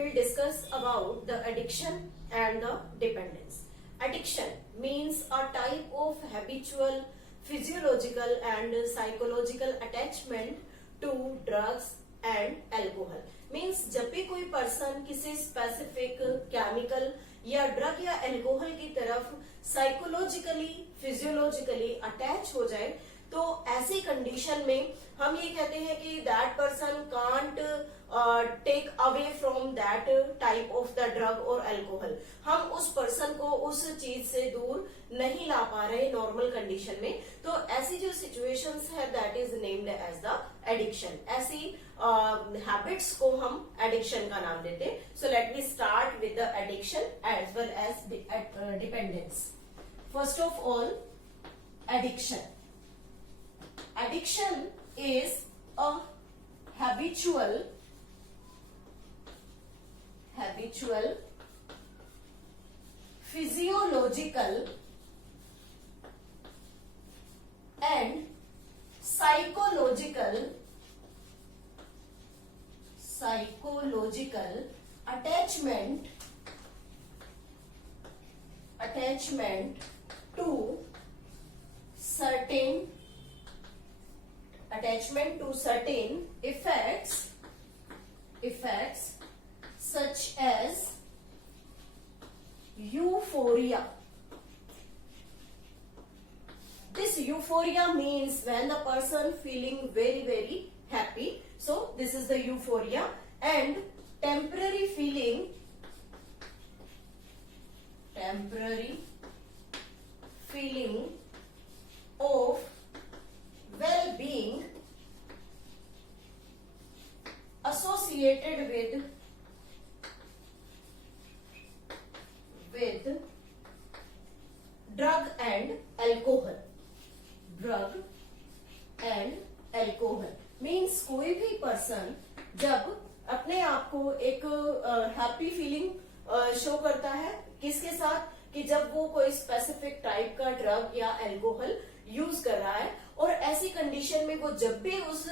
will discuss about the addiction and the dependence. Addiction means a type of habitual, physiological and psychological attachment to drugs and alcohol. Means जब भी कोई person किसी specific chemical या drug या alcohol की तरफ psychologically physiologically attach हो जाए, तो ऐसी कंडीशन में हम ये कहते हैं कि that person can't take away from that type of the drug और अल्कोहल. हम उस पर्सन को उस चीज से दूर नहीं ला पा रहे नॉर्मल कंडीशन में. तो ऐसी जो सिचुएशंस है that is named as the addiction. ऐसी हैबिट्स को हम एडिक्शन का नाम देते हैं. So let me start with the addiction as well as dependence. First of all, addiction. Addiction is a habitual, physiological and psychological attachment to certain effects such as euphoria. This euphoria means when the person feeling very very happy, so this is the euphoria. And temporary feeling of well-being associated with drug and alcohol. Means कोई भी person जब अपने आप को एक happy feeling show करता है, किसके साथ, कि जब वो कोई स्पेसिफिक टाइप का ड्रग या अल्कोहल यूज कर रहा है. और ऐसी कंडीशन में वो जब भी उस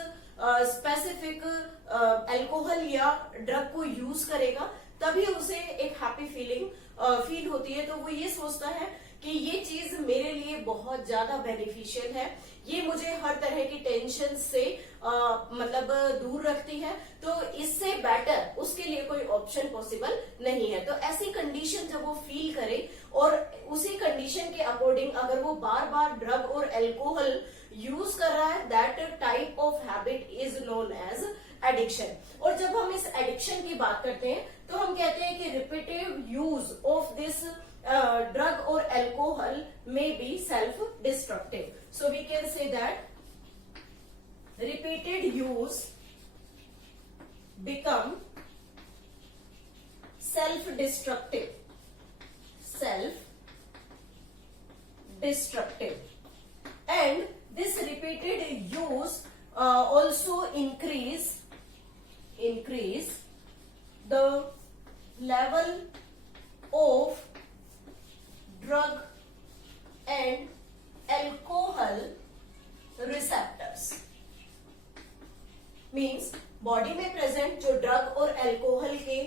स्पेसिफिक अल्कोहल या ड्रग को यूज करेगा तभी उसे एक हैप्पी फीलिंग फील होती है. तो वो ये सोचता है कि ये चीज मेरे लिए बहुत ज्यादा बेनिफिशियल है, ये मुझे हर तरह की टेंशन से मतलब दूर रखती है, तो इससे बेटर उसके लिए कोई ऑप्शन पॉसिबल नहीं है. तो ऐसी कंडीशन जब वो फील करे और उसी कंडीशन के अकॉर्डिंग अगर वो बार बार ड्रग और अल्कोहल यूज कर रहा है, that type of habit is known as addiction. और जब हम इस एडिक्शन की बात करते हैं तो हम कहते हैं कि repeated use of this drug or alcohol may be self-destructive. So we can say that repeated use become self-destructive. And this repeated use also increase the level of drug and alcohol receptors. Means body में present जो drug और alcohol के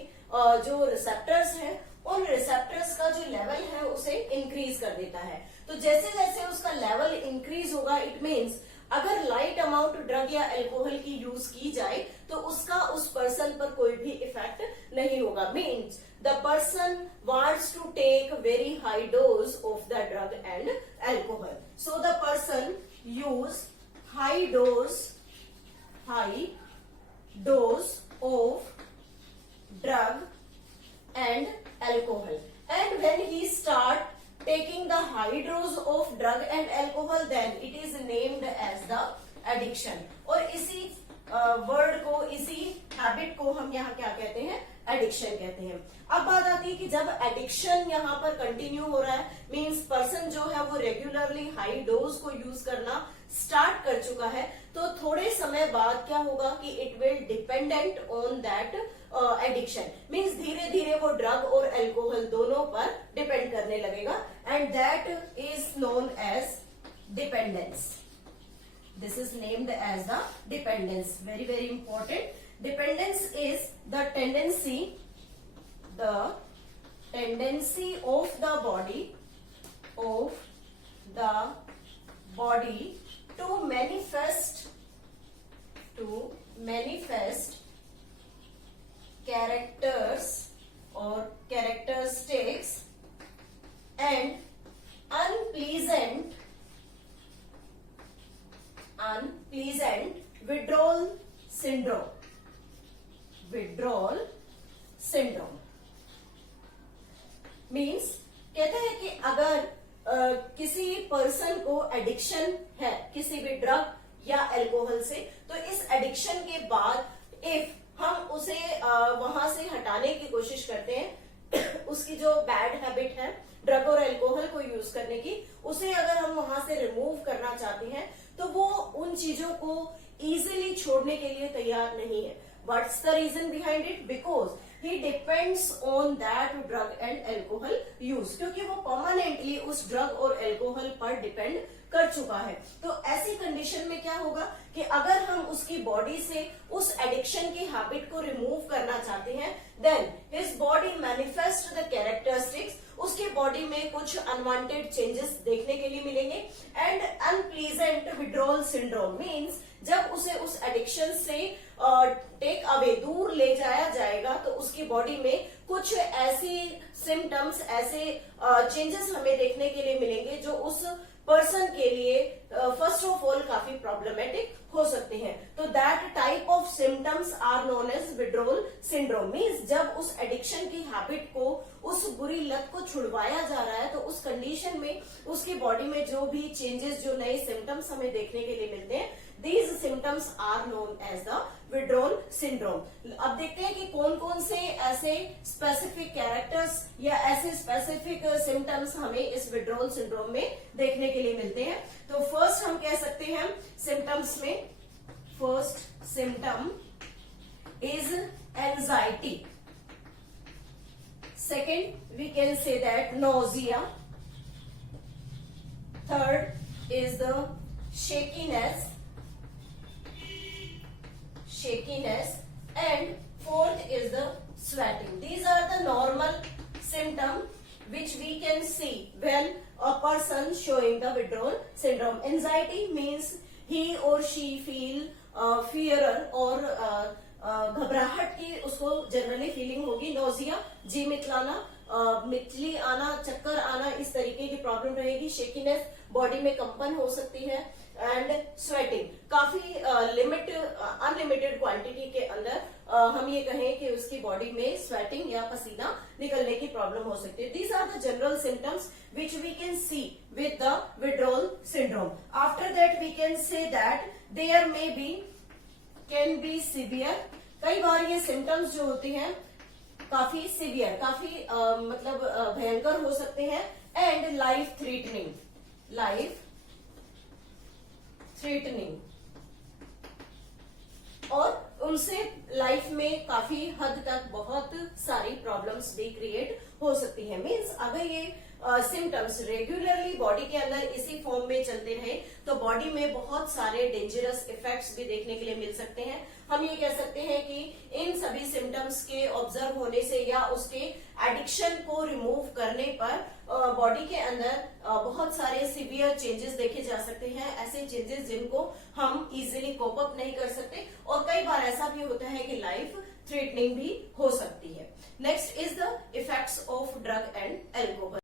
जो receptors हैं, उन receptors का जो level है उसे इंक्रीज कर देता है. तो जैसे जैसे उसका लेवल इंक्रीज होगा, इट मीन्स अगर लाइट अमाउंट ड्रग या अल्कोहल की यूज की जाए तो उसका उस पर्सन पर कोई भी इफेक्ट नहीं होगा. Means the person wants to take very high dose of the drug and alcohol. So the person use high dose of drug and alcohol. And when he start taking the high dose of drug and alcohol, then it is named as the addiction. और इसी word को, इसी habit को हम यहाँ क्या कहते हैं, एडिक्शन कहते हैं. अब बात आती है कि जब एडिक्शन यहाँ पर कंटिन्यू हो रहा है, मींस पर्सन जो है वो रेगुलरली हाई डोज को यूज करना स्टार्ट कर चुका है, तो थोड़े समय बाद क्या होगा कि it will dependent on that addiction. Means धीरे धीरे वो ड्रग और अल्कोहल दोनों पर डिपेंड करने लगेगा. And that is known as dependence. This is named as the dependence. Very important. Dependence is the tendency the tendency of the body to manifest characters or characteristics and unpleasant withdrawal syndrome means कहते हैं कि अगर किसी person को addiction है किसी भी drug या अल्कोहल से, तो इस एडिक्शन के बाद इफ हम उसे वहां से हटाने की कोशिश करते हैं उसकी जो बैड हैबिट है ड्रग और अल्कोहल को यूज करने की, उसे अगर हम वहां से रिमूव करना चाहते हैं तो वो उन चीजों को इजीली छोड़ने के लिए तैयार नहीं है. What's the reason behind it? Because he depends on that drug and alcohol use, क्योंकि वो परमानेंटली उस ड्रग और अल्कोहल पर डिपेंड कर चुका है. तो ऐसी कंडीशन में क्या होगा कि अगर हम उसकी बॉडी से उस एडिक्शन की हैबिट को रिमूव करना चाहते हैं, then his body manifest the characteristics, उसकी बॉडी में कुछ अनवांटेड चेंजेस देखने के लिए मिलेंगे. And unpleasant withdrawal syndrome means जब उसे उस एडिक्शन से टेक अवे दूर ले जाया जाएगा तो उसकी बॉडी में कुछ ऐसी सिम्टम्स ऐसे चेंजेस हमें देखने के लिए मिलेंगे जो उस पर्सन के लिए फर्स्ट ऑफ ऑल काफी प्रॉब्लमेटिक हो सकते हैं. तो that type of symptoms are known as withdrawal syndrome. Means जब उस एडिक्शन की हैबिट को उस बुरी लत को छुड़वाया जा रहा है तो उस कंडीशन में उसकी बॉडी में जो भी चेंजेस जो नए सिम्टम्स हमें देखने के लिए मिलते हैं, these symptoms are known as the withdrawal syndrome. अब देखते हैं कि कौन कौन से ऐसे स्पेसिफिक कैरेक्टर्स या ऐसे स्पेसिफिक सिम्टम्स हमें इस विड्रॉल सिंड्रोम में देखने के लिए मिलते हैं. तो फर्स्ट हम कह सकते हैं सिम्टम्स में, first symptom is anxiety. Second we can say that nausea. Third is the shakiness and fourth is the sweating. These are the normal symptoms which we can see when a person showing the withdrawal syndrome. Anxiety means he or she feel fear or घबराहट की उसको generally feeling होगी. Nausea, जी मितलाना, मितली आना, चक्कर आना, इस तरीके की प्रॉब्लम रहेगी. शेकीनेस, बॉडी में कंपन हो सकती है. एंड स्वेटिंग, काफी अनलिमिटेड क्वांटिटी के अंदर हम ये कहें कि उसकी बॉडी में स्वेटिंग या पसीना निकलने की प्रॉब्लम हो सकती है. These are the general symptoms which we can see with the withdrawal syndrome. After that we can say that there may be can be severe. कई बार ये सिम्टम्स जो होते हैं काफी सीवियर, काफी मतलब भयंकर हो सकते हैं. एंड लाइफ थ्रेटनिंग और उनसे लाइफ में काफी हद तक बहुत सारी प्रॉब्लम्स भी क्रिएट हो सकती है. मीन्स अगर ये सिम्टम्स रेगुलरली बॉडी के अंदर इसी फॉर्म में चलते रहे तो बॉडी में बहुत सारे डेंजरस इफेक्ट्स भी देखने के लिए मिल सकते हैं. हम ये कह सकते हैं कि इन सभी सिम्टम्स के ऑब्जर्व होने से या उसके एडिक्शन को रिमूव करने पर बॉडी के अंदर बहुत सारे सीवियर चेंजेस देखे जा सकते हैं. ऐसे चेंजेस जिनको हम इजीली कोप अप नहीं कर सकते और कई बार ऐसा भी होता है कि लाइफ थ्रेटनिंग भी हो सकती है. Next is the effects of drug and alcohol.